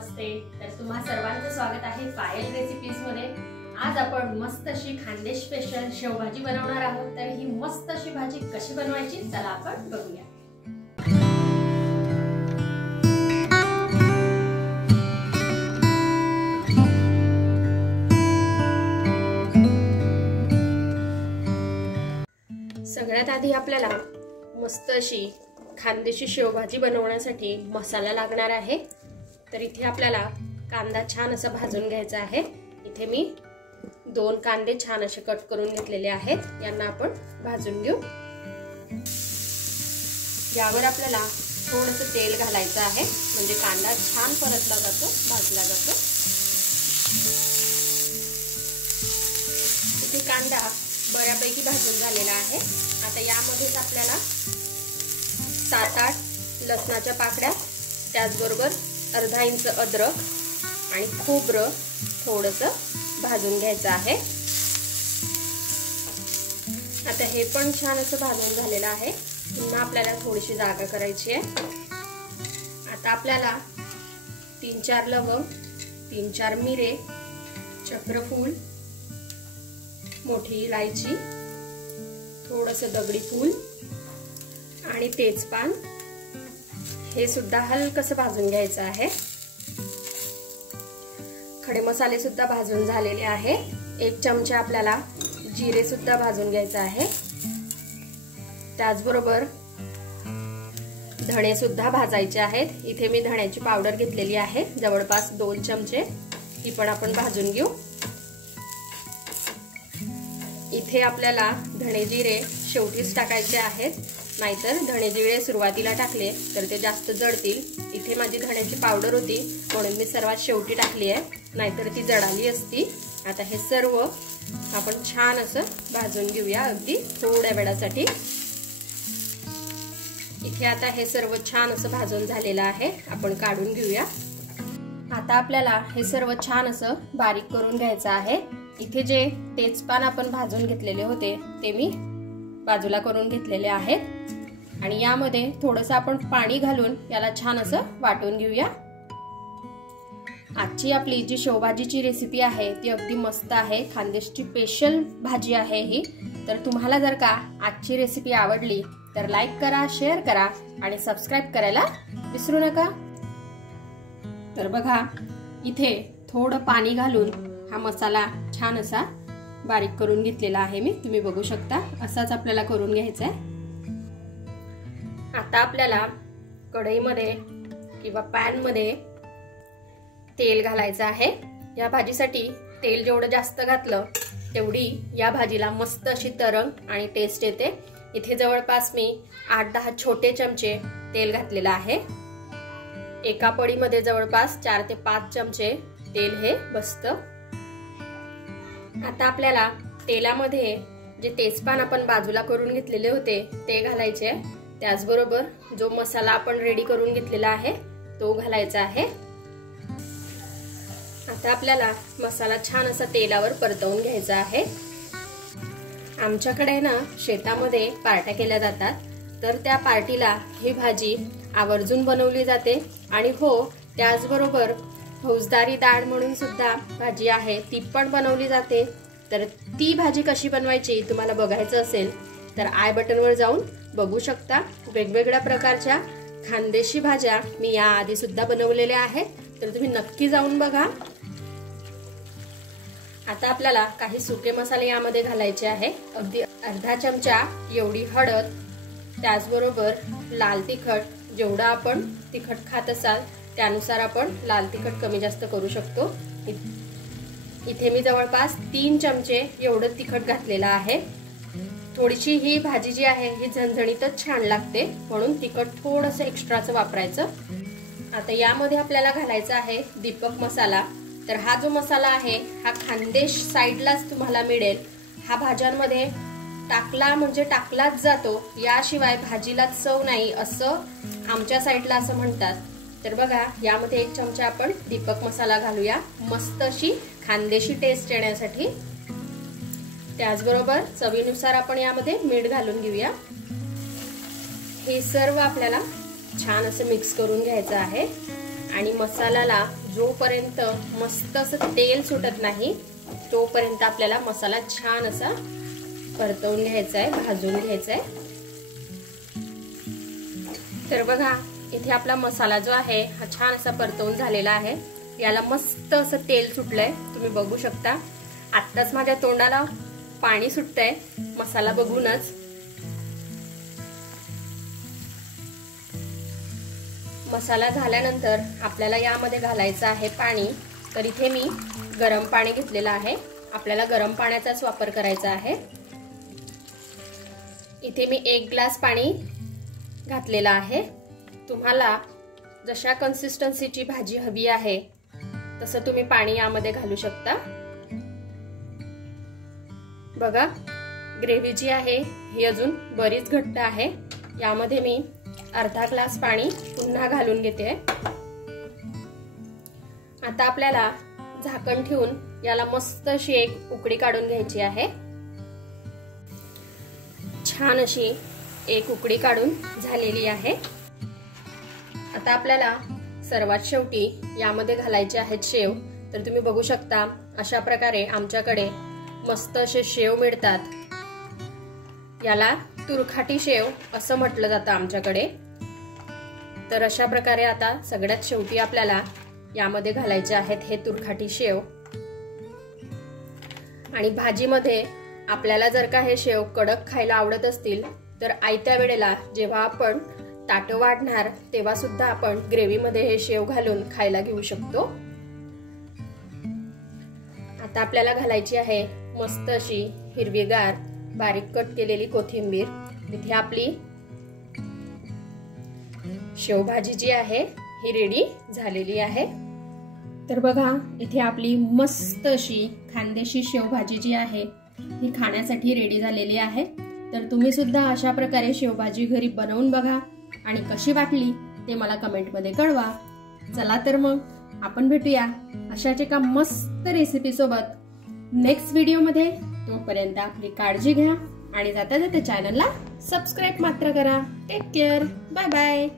नमस्ते। तर तुम्हा सर्वांचं स्वागत आहे पायल रेसिपीज मध्ये। आज आपण मस्त अशी खानदेश स्पेशल शेवभाजी बनवणार आहोत। तर ही मस्त अशी भाजी कशी बनवायची चला आपण बघूया। सगळ्यात आधी आपल्याला मस्त अशी खानदेशी शेवभाजी बनवण्यासाठी मसाला लागणार आहे। तर इथे आपल्याला कांदा छान असा भाजून घ्यायचा आहे। इथे मी 2 कांदे छान असे कट करून घेतलेले आहेत। यांना आपण भाजून घेऊ। यावर आपल्याला थोडंसं तेल घालायचं आहे, म्हणजे कांदा छान परतला जातो, भाजला जातो। इथे कांदा बऱ्यापैकी भाजून झालेला आहे। आता यामध्येच आपल्याला 7-8 लसणाच्या पाकळ्या, त्याचबरोबर अर्धा इंच अद्रक आणि खोबरं थोडंसं भाजून घ्यायचं आहे। आता हे पण छान असं भाजून झालेलं आहे। पुन्हा आपल्याला थोडीशी जागा करायची आहे। आता आपल्याला 3-4 लवंग, 3-4 मिरे, चक्रफूल, मोठी इलायची, थोडंसं दगडी फूल आणि तेजपान हे सुद्धा हलकसं भाजून घ्यायचं आहे। खडे मसाले सुद्धा भाजून झालेले आहे। 1 चमचा आपल्याला जिरे सुद्धा भाजून घ्यायचं आहे। त्याचबरोबर धणे सुद्धा भाजायचे आहेत। इथे मी धण्याची पावडर घेतलेली आहे, जवळपास 2 चमचे। ही पण आपण भाजून घेऊ। इथे आपल्याला धणे जिरे शेवटीच टाकायचे आहेत, नाहीतर धणे जिरे सुरुवातीला टाकले तर ते जास्त जळतील। इथे माझी धण्याची पावडर होती म्हणून मी सर्वात शेवटी टाकली आहे, नाहीतर ती जळाली असती। आता हे सर्व आपण छान असं भाजून घेऊया, अगदी थोड्या वेळासाठी। इथे आता हे सर्व छान असं भाजून झालेलं आहे, आपण काढून घेऊया। आता आपल्याला हे सर्व छान असं बारीक करून घ्यायचं आहे। इथे जे तेजपान आपण भाजून घेतलेले होते ते मी बाजूला करून घेतलेले आहेत आणि यामध्ये थोडंसं आपण पाणी घालून याला छान असं वाटून घेऊया। आजची आपली जी शेवभाजीची रेसिपी आहे ती अगदी मस्त आहे, खानदेशची स्पेशल भाजी आहे ही। तर तुम्हाला जर का आजची रेसिपी आवडली तर लाईक करा, शेअर करा आणि सबस्क्राईब करायला विसरू नका। तर बघा, इथे थोडं पाणी घालून हा मसाला छान असा बारीक करून घेतलेला आहे मी, तुम्ही बघू शकता। असाच आपल्याला करून घ्यायचा आहे। आता आपल्याला कढईमध्ये किंवा पॅन मध्ये तेल घालायचं आहे। या भाजीसाठी तेल जेवढं जास्त घातलं तेवढी या भाजीला मस्त अशी तरंग आणि टेस्ट येते। इथे जवळपास मी 8-10 छोटे चमचे तेल घातलेलं आहे। एका पडीमध्ये जवळपास 4 ते 5 चमचे तेल हे बसतं। आता आपल्याला तेलामध्ये जे तेजपान आपण बाजूला करून घेतलेले होते ते घालायचे, त्याचबरोबर जो मसाला आपण रेडी करून घेतलेला आहे तो घालायचा आहे। आता आपल्याला मसाला छान असा तेलावर परतवून घ्यायचा आहे। आमच्याकडे ना शेतामध्ये पार्ट्या केल्या जातात, तर त्या पार्टीला ही भाजी आवर्जून बनवली जाते। आणि हो, त्याचबरोबर फौजदारी डाळ म्हणून सुद्धा भाजी आहे, ती पण बनवली जाते। तर ती भाजी कशी बनवायची तुम्हाला बघायचं असेल तर आय बटनवर जाऊन बघू शकता। वेगवेगळ्या प्रकारच्या खानदेशी भाज्या मी या आधी सुद्धा बनवलेल्या आहेत, तर तुम्ही नक्की जाऊन बघा। आता आपल्याला काही सुके मसाले यामध्ये घालायचे आहे। अगदी अर्धा चमचा एवढी हळद, त्याचबरोबर लाल तिखट, जेवढा आपण तिखट खात असाल त्यानुसार आपण लाल तिखट कमी जास्त करू शकतो। इथे मी जवळपास 3 चमचे एवढं तिखट घातलेलं आहे। थोडीशी ही भाजी जी आहे ही झणझणीतच छान लागते, म्हणून तिखट थोडंसं एक्स्ट्राचं वापरायचं। आता यामध्ये आपल्याला घालायचा आहे दीपक मसाला। तर हा जो मसाला आहे हा खानदेश साईडलाच तुम्हाला मिळेल। हा भाज्यांमध्ये टाकला म्हणजे टाकलाच जातो, याशिवाय भाजीला चव नाही असं आमच्या साईडला असं म्हणतात। तर बघा, यामध्ये 1 चमचा आपण दीपक मसाला घालूया, मस्त अशी खानदेशी टेस्ट येण्यासाठी। त्याचबरोबर चवीनुसार आपण यामध्ये मीठ घालून घेऊया। हे सर्व आपल्याला छान असं मिक्स करून घ्यायचं आहे। आणि मसाल्याला जोपर्यंत मस्त असं तेल सुटत नाही तोपर्यंत आपल्याला मसाला छान असा परतवून घ्यायचा आहे, भाजून घ्यायचा आहे। तर बघा इथे आपला मसाला जो आहे हा छान असा परतवून झालेला आहे। याला मस्त असं तेल सुटलंय, तुम्ही बघू शकता। आत्ताच माझ्या तोंडाला पाणी सुटतंय मसाला बघूनच। मसाला झाल्यानंतर आपल्याला यामध्ये घालायचं आहे पाणी। तर इथे मी गरम पाणी घेतलेलं आहे, आपल्याला गरम पाण्याचाच वापर करायचा आहे। इथे मी 1 ग्लास पाणी घातलेलं आहे। तुम्हाला जशा कन्सिस्टन्सीची भाजी हवी आहे तसं तुम्ही पाणी यामध्ये घालू शकता। बघा ग्रेव्ही जी आहे ही अजून बरीच घट्ट आहे। यामध्ये मी अर्धा ग्लास पाणी पुन्हा घालून घेते। आता आपल्याला झाकण ठेवून याला मस्त अशी एक उकळी काढून घ्यायची आहे। छान अशी एक उकळी काढून झालेली आहे। आता आपल्याला सर्वात शेवटी यामध्ये घालायचे आहेत शेव। तर तुम्ही बघू शकता अशा प्रकारे आमच्याकडे मस्त असे शेव मिळतात। याला तुरखाटी शेव असं म्हटलं जातं आमच्याकडे। तर अशा प्रकारे आता सगळ्यात शेवटी आपल्याला यामध्ये घालायचे आहेत हे तुरखाटी शेव। आणि भाजीमध्ये आपल्याला जर का हे शेव कडक खायला आवडत असतील तर आयत्या वेळेला जेव्हा आपण ताटं वाढणार तेव्हा सुद्धा आपण ग्रेव्ही मध्ये हे शेव घालून खायला घेऊ शकतो। आता आपल्याला घालायची आहे मस्त अशी हिरवीगार बारीक कट केलेली कोथिंबीर। इथे आपली शेवभाजी जी आहे ही रेडी झालेली आहे। तर बघा इथे आपली मस्त अशी खानदेशी शेवभाजी जी आहे ही खाण्यासाठी रेडी झालेली आहे। तर तुम्ही सुद्धा अशा प्रकारे शेवभाजी घरी बनवून बघा आणि कशी वाटली ते मला कमेंट मध्ये कळवा। चला तर मग आपण भेटूया अशाच एका मस्त रेसिपी सोबत नेक्स्ट व्हिडिओ मध्ये। तोपर्यंत आपली काळजी घ्या आणि जाता जाता चॅनलला सबस्क्राईब मात्र करा। Take care, bye bye.